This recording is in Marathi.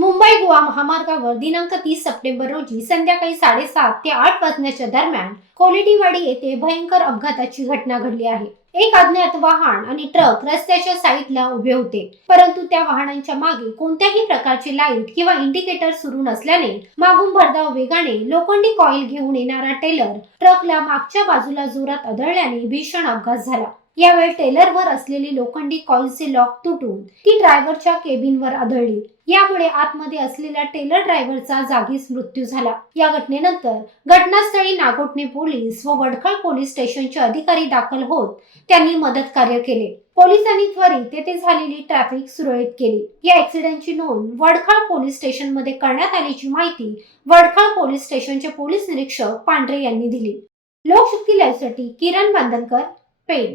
मुंबई गोवा महामार्गावर दिनांक तीस सप्टेंबर रोजी संध्याकाळी साडेसात ते आठ वाजण्याच्या दरम्यान कोलिटीवाडी येथे भयंकर अपघाताची घटना घडली आहे. एक अज्ञात वाहन आणि ट्रक रस्त्याच्या साईडला उभे होते. परंतु त्या वाहनांच्या मागे कोणत्याही प्रकारचे लाइट किंवा इंडिकेटर सुरू नसल्याने मागून भरधाव वेगाने लोखंडी कॉईल घेऊन येणारा टेलर ट्रकला मागच्या बाजूला जोरात आदळल्याने भीषण अपघात झाला. यावेळी टेलरवर असलेली लोखंडी कॉईलचे लॉक तुटून ती ड्रायव्हरच्या केबिनवर आदळली. यामुळे आतमध्ये असलेल्या टेलर ड्रायव्हरचा जागीच मृत्यू झाला. या घटनेनंतर घटनास्थळी नागोटणे पोलीस व वडखळ पोलीस स्टेशनचे अधिकारी दाखल होत त्यांनी मदत कार्य केले. पोलिसांनी त्वरित तेथे झालेली ट्रॅफिक सुरळीत केली. या ऍक्सिडेंटची नोंद वडखळ पोलीस स्टेशनमध्ये करण्यात आल्याची माहिती वडखळ पोलीस स्टेशनचे पोलीस निरीक्षक पांढरे यांनी दिली. लोकशक्ती लाईव्हसाठी किरण बांधनकर पेड